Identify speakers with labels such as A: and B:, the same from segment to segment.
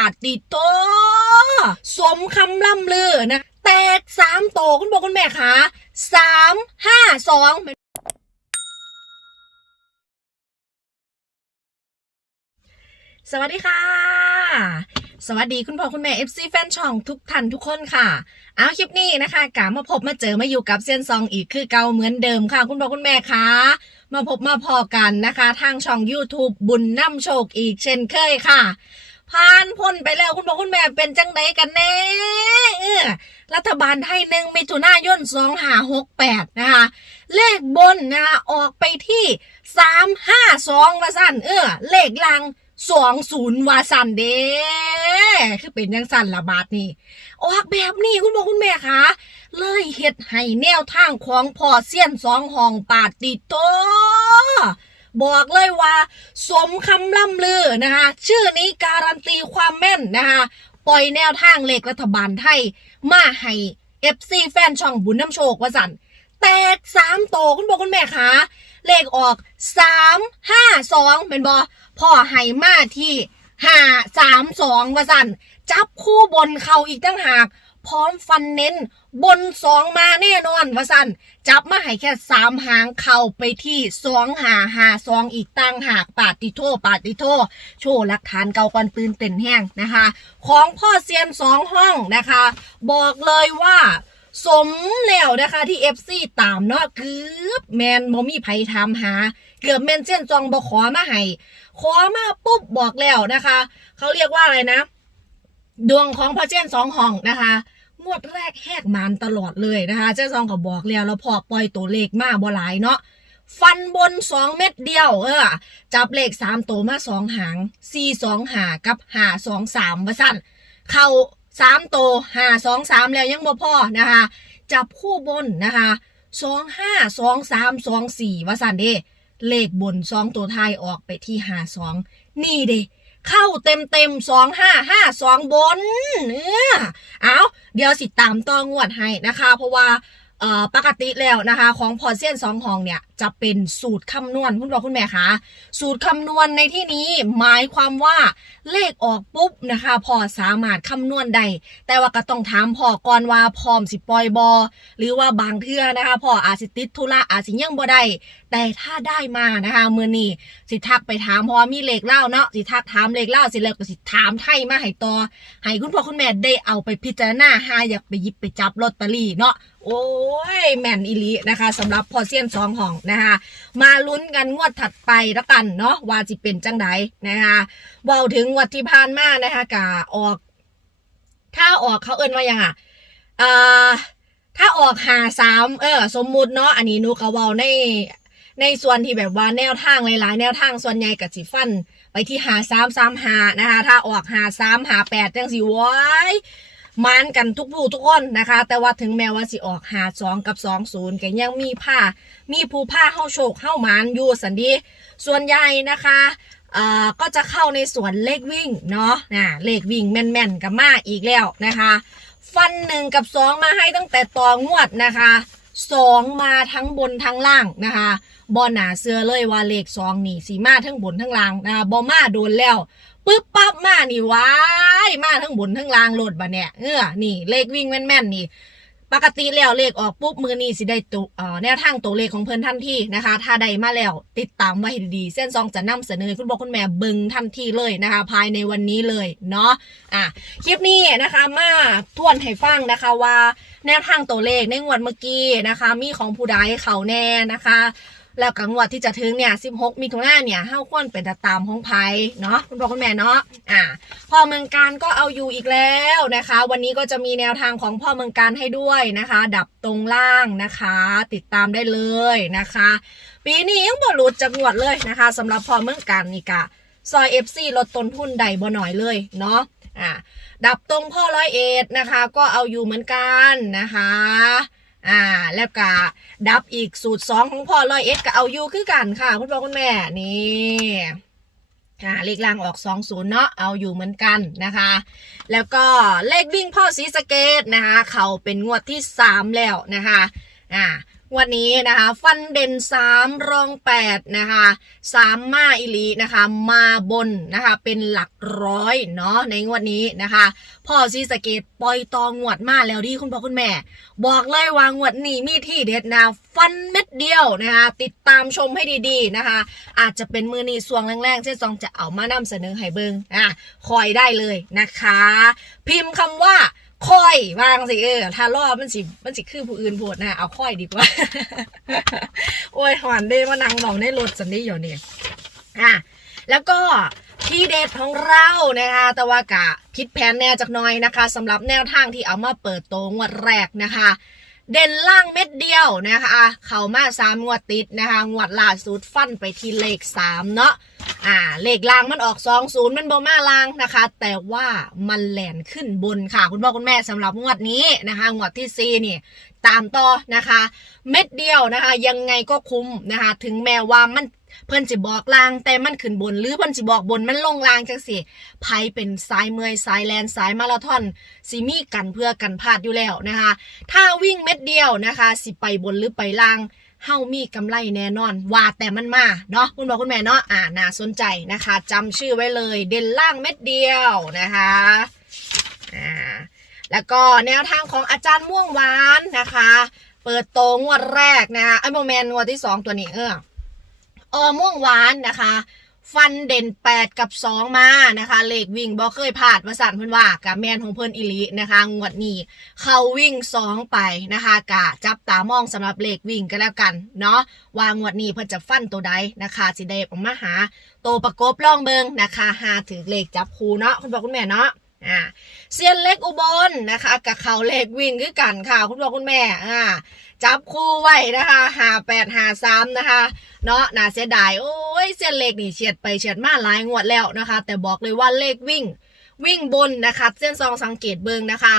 A: าดติดโตสมคำล่ำลือนะ แตกสามโตคุณบอกคุณแม่คะสามห้าสองสวัสดีค่ะ สวัสดีคุณพ่อคุณแม่ FC แฟนช่องทุกท่านทุกคนค่ะเอาคลิปนี้นะคะกามาพบมาเจอมาอยู่กับเซียนซองอีกคือเก่าเหมือนเดิมค่ะ คุณพ่อคุณแม่คะมาพบมาพอกันนะคะ ทางช่อง YouTube บุญน้ำโชคอีกเช่นเคยค่ะ ผ่านพ้นไปแล้วคุณพ่อคุณแม่เป็นจังไดกันแน่เออรัฐบาลไทยหนึ่งมิถุนายนสองหาหกแปดนะคะเลขบนนะคะออกไปที่สามห้าสองวาสันเออเลขลังสองศูนย์วาสันเด้คือเป็นยังสันละบาทนี่ออกแบบนี้คุณพ่อคุณแม่คะเลยเฮ็ดให้แนวทางของพ่อเสี้ยนสองห้องปาดติดโต บอกเลยว่า สมคำล่ำลือนะคะ ชื่อนี้การันตีความแม่นนะคะปล่อยแนวทางเลขรัฐบาลไทย มาให้ FC แฟนช่องบุญน้ำโชคว่าสันแตกสามโตคุณบอกคุณแม่คะเลขออกสามห้าสองเป็นบอพ่อให้มาที่ห้าสามสองว่าสันจับคู่บนเขาอีกตั้งหาก พร้อมฟันเน้น บนสองมาแน่นอนว่าสันจับมาให้แค่สามหางเข้าไปที่สองหาหาสองอีกตั้งหากปาติโทปาติโทโชว์หลักฐานเก่าก่อนตื่นเต้นแห้งนะคะ ของพ่อเซียนสองห้องนะคะ บอกเลยว่าสมแล้วนะคะที่ FC ตามเนาะเกือบแมนบ่มีไผถามหา เกือบแมนเส้นจองบ่ขอมาให้ขอมาปุ๊บบอกแล้วนะคะ เขาเรียกว่าอะไรนะ ดวงของพ่อเจนสองห้องนะคะ งวดแรกแหกมานตลอดเลยนะคะเจ้าซองก็บอกแล้วแล้วพอปล่อยตัวเลขมาบ่หลายเนาะฟันบนสองเม็ดเดียว เออ จับเลขสามตัวมาสองหางสี่สองหากับหาสองสามว่าสั้นเข้าสามตัวหาสองสามแล้วยังบ่พอนะคะ จับคู่บนนะคะสองห้าสองสามสองสี่ว่าสันเด้เลขบนสองตัวท้ายออกไปที่หาสองนี่เด้ เข้าเต็มเต็มสองห้าห้าสองบนเออเอาเดี๋ยวสิตามต่องวดให้นะคะ เพราะว่า ปกติแล้วนะคะ ของพอเซียนสองห้องเนี่ยจะเป็นสูตรคำนวณคุณบอคุณแม่คะสูตรคำนวณในที่นี้หมายความว่าเลขออกปุ๊บนะคะพอสามารถคำนวณได้แต่ว่าก็ต้องถามพ่อก่อนว่าพร้อมสิปล่อยบอหรือว่าบางเทื่อนะคะพ่ออาจสิติดธุระอาจสิยังบ่ได้แต่ถ้าได้มานะคะมือนี้สิทักไปถามเพราะว่ามีเลขเล่าเนาะสิทักถามเลขเล่าสิแล้วก็สิถามไทยมาให้ต่อให้คุณพ่อคุณแม่ได้เอาไปพิจารณาหาอยากไปยิบไปจับลอตเตอรี่เนาะ โอ้ยแม่นอีหลีนะคะสำหรับพอเซียนสองห้องนะคะมาลุ้นกันงวดถัดไปแล้วกันเนาะว่าจะเป็นจังไดนะคะเว้าถึงงวดที่ผ่านมานะคะกะออก ถ้าออกเขาเอินว่ายังอะอ่าถ้าออกหาสามเออ สมมุติเนาะอันนี้นูก็เว้าในในส่วนที่แบบว่าแนวทางหลายๆ แนวทางส่วนใหญ่กับสิฟัน ไปที่หาสามสามหานะคะถ้าออกหาสามหาแปดจังสิว้าย มานกันทุกผู้ทุกคนนะคะ แต่ว่าถึงแม้ว่าสิออกหาสองกับสองศูนย์ก็ยังมีผ้า มีผู้ผ้าเข้าโชคเข้ามานอยู่สันดี ส่วนใหญ่นะคะเอ่อก็จะเข้าในส่วนเลขวิ่งเนาะนะเลขวิ่งแม่นๆกับมาอีกแล้วนะคะ ฟันหนึ่งกับสองมาให้ตั้งแต่ต่องวดนะคะ สองมาทั้งบนทั้งล่างนะคะบอหนาเสือเลยว่าเลขสองนี่สีมาทั้งบนทั้งล่างนะคะบอมาโดนแล้วปึ๊บปั๊บมานี่ว้ายมาทั้งบนทั้งล่างโหลดบะเนี่ยเออนี่เลขวิ่งแม่นๆนี่ ปกติแล้วเลขออกปุ๊บมือนี้สิได้ตัวเอ่อแนวทางตัวเลขของเพิ่นท่านที่นะคะ ถ้าได้มาแล้วติดตามไว้ดีๆเส้นซองจะนำเสนอคุณบอกคุณแม่เบึงท่านที่เลยนะคะ ภายในวันนี้เลยเนาะอะคลิปนี้นะคะมาทวนให้ฟังนะคะว่าแนวทางตัวเลขในงวดเมื่อกี้นะคะ มีของผู้ใดเขาแน่นะคะ แล้วกังวดที่จะถึงเนี่ย16มิถุนายนเนี่ยเฮ้าควรเป็นตาตามของไพเนาะคุณพ่อคุณแม่เนาะอ่าพ่อเมืองการก็เอาอยู่อีกแล้วนะคะ วันนี้ก็จะมีแนวทางของพ่อเมืองการให้ด้วยนะคะ ดับตรงล่างนะคะ ติดตามได้เลยนะคะ ปีนี้ยังบ่หลุดจากงวดเลยนะคะสำหรับพ่อเมืองการนี่กะซอย FC ลดต้นทุนใดบ่หน่อยเลยเนาะอ่าดับตรงพ่อร้อยเอ็ดนะคะ ก็เอาอยู่เหมือนกันนะคะ อ่า แล้วก็ดับอีกสูตรสองของพ่อร้อยเอ็ดก็เอาอยู่คือกันค่ะ คุณพ่อคุณแม่นี่ค่ะเลขล่างออกสองศูนย์เนาะเอาอยู่เหมือนกันนะคะ แล้วก็เลขวิ่งพ่อสีสเกตนะคะ เขาเป็นงวดที่สามแล้วนะคะอ่า วันนี้นะคะฟันเด่นสามรองแปดนะคะสามมาอิลีนะคะมาบนนะคะเป็นหลักร้อยเนาะในงวดนี้นะคะ พ่อซีสเกตปล่อยตองวดมาแล้วดีคุณพ่อคุณแม่ บอกเลยว่างวดนี้มีที่เด็ดนะฟันเม็ดเดียวนะคะติดตามชมให้ดีๆนะคะ อาจจะเป็นมือนีสวงแรงๆเช่นซองจะเอามานำเสนอให้เบิงอะคอยได้เลยนะคะ พิมพ์คำว่า ค่อยวางสิเออถ้ารอบมันสิมันสิคือผู้อื่นโพดนะเอาค่อยดีกว่า โอ้ยหอนได้มานั่งบอกในรถสันนี่อยู่นี่อะแล้วก็ที่เด็ดของเรานะคะ แต่ว่ากะผิดแผนแน่จากน้อยนะคะสำหรับแนวทางที่เอามาเปิดโตงวดแรกนะคะ เด่นล่างเม็ดเดียวนะคะ เข้ามาสามงวดติดนะคะ งวดล่าสุดฟันไปที่เลขสามเนาะ อ่าเลขลางมันออกสองศูนย์มันบ่มาลางนะคะ แต่ว่ามันแหลนขึ้นบนค่ะ คุณพ่อคุณแม่สำหรับงวดนี้นะคะงวดที่ซีนี่ตามต่อนะคะ เม็ดเดียวนะคะ ยังไงก็คุ้มนะคะ ถึงแม้ว่ามันเพิ่นจะบอกลางแต่มันขึ้นบน หรือเพิ่นจะบอกบนมันลงลางจังสิไพเป็นสายเมอยสายแลนสายมาราธอนสิมีกันเพื่อกันพลาดอยู่แล้วนะคะ ถ้าวิ่งเม็ดเดียวนะคะ สิไปบนหรือไปล่าง เฮามีกำไรแน่นอน ว่าแต่มันมาเนาะคุณบอกคุณแม่เนาะอ่าน่าสนใจนะคะจำชื่อไว้เลย เด่นล่างเม็ดเดียวนะคะอ่าแล้วก็แนวทางของอาจารย์ม่วงหวานนะคะ เปิดโตงวดแรกนะคะไอ้โมเมนต์งวดที่สองตัวนี้เออออม่วงหวานนะคะ ฟันเด่น 8 กับ 2 มานะคะเลขวิ่งบ่เคยผ่าดมาสั่นเพื่อนว่ากับแมนของเพื่อนอิลินะคะงวดนี้เขาวิ่ง 2 ไปนะคะกะจับตามองสำหรับเลขวิ่งก็แล้วกันเนาะวางวดนี้เพื่อจะฟันตัวใดนะคะสิเดบออกมาหา โตวประกบล่องเบิงนะคะหาถือเลขจับคูเนาะคุณบอกคุณแม่เนาะ อ่าเซียนเล็กอุบลนะคะกับเขาเลขวิ่งคือกันค่ะ คุณพ่อคุณแม่อ่าจับคู่ไว้นะคะหาแปดหาสามนะคะเนาะน่าเสียดายโอ้ยเส้นเลขนี่เฉียดไปเฉียดมาหลายงวดแล้วนะคะ แต่บอกเลยว่าเลขวิ่งวิ่งบนนะคะเส้นซองสังเกตเบิงนะคะ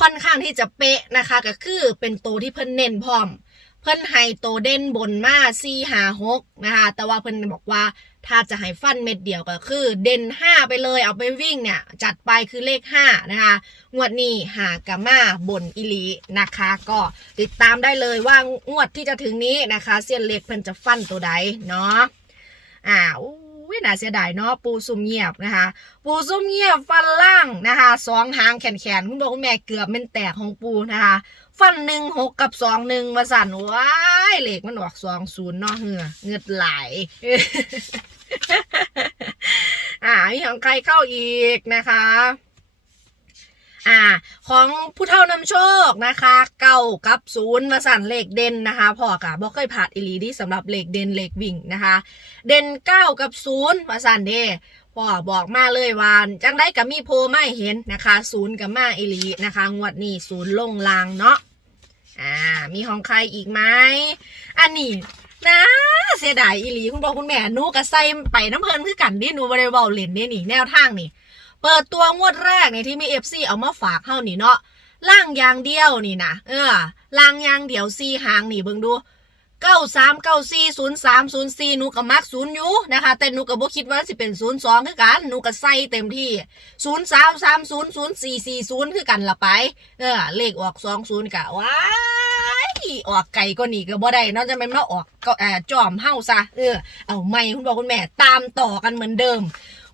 A: ค่อนข้างที่จะเป๊ะนะคะ ก็คือเป็นตัวที่เพิ่นเน้นพร้อม เพิ่นไฮโตเด่นบนมาสี่หาหกนะคะแต่ว่าเพิ่นบอกว่าถ้าจะให้ฟันเม็ดเดียวก็คือ เด่นห้าไปเลยเอาไปวิ่งเนี่ยจัดไปคือเลขห้านะคะงวดนี้หากามาบนอิลีนะคะ ก็ติดตามได้เลยว่างวดที่จะถึงนี้นะคะ เซียนเล็กเพิ่นจะฟันตัวใดเนาะอ้าว ยน่าเสียดายเนาะปูซุ่มเงียบนะคะ ปูซุ่มเงียบฟันล่างนะคะสองหางแขนแขนๆคุณบอคุณแม่เกือบเป็นแตกของปูนะคะ ฟันหนึ่งหกกับสองหนึ่งมาสั่นว้ายเหล็กมันออกสองศูนย์เนาะเหือเงือดไหลอ่ามีของใครเข้าอีกนะคะ อ่า ของผู้เท่านำโชคนะคะ เก้ากับศูนย์มาสั่นเลขเด่นนะคะพ่อกะบอกเคยผ่านอิลีดีสำหรับเลขเด่นเลขวิ่งนะคะ เด่นเก้ากับศูนย์มาสั่นเด้พ่อบอกมาเลยว่าจังได้กับมีโพไม่เห็นนะคะศูนย์กับมาอิลีนะคะ งวดนี้ศูนย์ลงลางเนาะอ่า มีของใครอีกไหมอันนี้นะเสียดายอิลีคุณบอกคุณแม่นูกับไซไปน้ำเพลินคือกันดิหนูบริวารเล่นเนี่ยนี่แนวทางนี่ เปิดตัวงวดแรกเนี่ยที่มีเอฟซีเอามาฝากเฮานี่เนาะล่างยางเดียวนี่นะเออล่างยางเดียวซีหางนี่เบิ่งดูเก้าสามเก้าสี่ศูนย์สามศูนย์สี่หนูกับมักศูนย์อยู่นะคะแต่หนูกับบ่คิดว่าสิเป็นศูนย์สองคือกันหนูกับใส่เต็มที่ศูนย์สามสามศูนย์ศูนย์สี่สี่ศูนย์คือกันละไป เออ เลขออกสองศูนย์กะว้ายออกไก่ก็หนีก็บ่ได้นอกจากมันมาออกก็แอบจอมเฮาซะเออเอาไม่คุณบอกคุณแม่ตามต่อกันเหมือนเดิม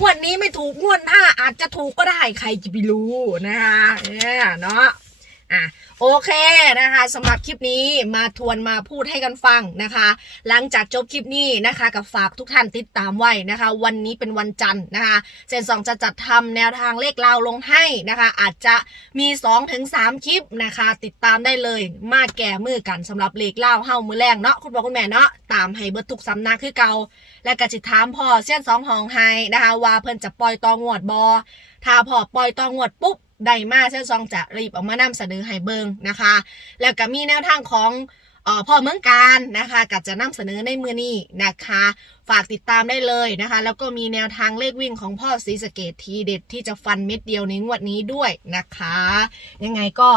A: งวดนี้ไม่ถูกงวดหน้าอาจจะถูกก็ได้ใครจะไปรู้นะคะเนี่ยเนาะ อะโอเคนะคะสำหรับคลิปนี้มาทวนมาพูดให้กันฟังนะคะ หลังจากจบคลิปนี้นะคะกับฝากทุกท่านติดตามไว้นะคะ วันนี้เป็นวันจันทร์นะคะเซนสองจะจัดทำแนวทางเลขลาวลงให้นะคะ อาจจะมี2-3ถึงคลิปนะคะ ติดตามได้เลยมาแก่มือกันสำหรับเลขลาวเฮ้ามือแรงเนาะคุณพ่อคุณแม่เนาะตามให้เบิดทุกสำนักคือเก่าและก็จิถามพ่อเส้นสองห้องไฮนะคะว่าเพิ่นจะปล่อยตองวดบอถ้าพ่อปล่อยตองวดปุ๊บ ได้มาเช่นซองจะรีบออกมานำเสนอให้เบิงนะคะ แล้วก็มีแนวทางของออพ่อเมืองการนะคะก็จะนำเสนอในมือนี้นะคะ ฝากติดตามได้เลยนะคะ แล้วก็มีแนวทางเลขวิ่งของพ่อศรีสะเกดทีเด็ดที่จะฟันเม็ดเดียวในงวดนี้ด้วยนะคะ ยังไงก็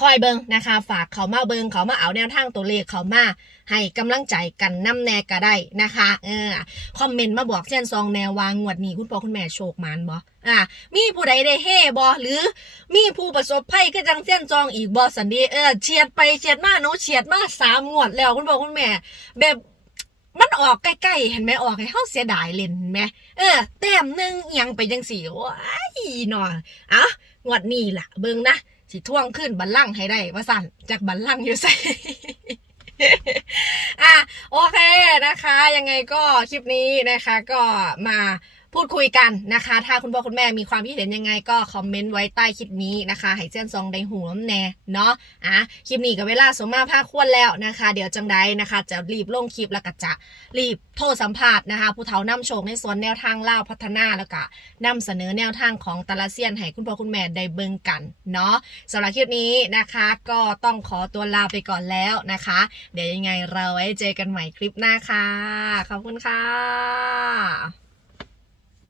A: คอยเบิงนะคะ ฝากเขามาเบิงเขามาเอาแนวทางตัวเลขเขามาให้กำลังใจกันน้ำแนก็ได้นะคะเออคอมเมนต์มาบอกเช่นซองแนววางงวดนี้คุณพ่อคุณแม่โชคมันบ่อะมีผู้ใดได้เฮ่บ่หรือมีผู้ประสบภัยก็จังเส้นซองอีกบ่สันดีเออเฉียดไปเฉียดมาหนูเฉียดมาสามงวดแล้วคุณพ่อคุณแม่ แบบมันออกใกล้ๆเห็นไหมออกให้เฮาเสียดายเล่นเห็นไหมเออ แต้มหนึงอิหยังไปจังสี่ว้ายหนออะงวดนี้ล่ะเบิ่งนะ สิท่วงขึ้นบัลลังก์ให้ได้ว่าสั่นจากบัลลังก์อยู่ใส่อะโอเคนะคะ ยังไงก็คลิปนี้นะคะ ก็มา พูดคุยกันนะคะ ถ้าคุณพ่อคุณแม่มีความคิดเห็นยังไงก็คอมเมนต์ไว้ใต้คลิปนี้นะคะให้เจ้นซองได้หูน้ำแน่เนาะอะคลิปนี้กับเวลาสมมาภาคควรแล้วนะคะ เดี๋ยวจังใดนะคะ จะรีบลงคลิปแล้วก็จะรีบโทรสัมภาษณ์นะคะ ผู้เฒ่านำโชคในส่วนแนวทางเล่าพัฒนาแล้วก็นำเสนอแนวทางของตาลาเซียนให้คุณพ่อคุณแม่ได้เบิ่งกันเนาะสำหรับคลิปนี้นะคะ ก็ต้องขอตัวลาไปก่อนแล้วนะคะ เดี๋ยวยังไงเราไว้เจอกันใหม่คลิปหน้าค่ะขอบคุณค่ะ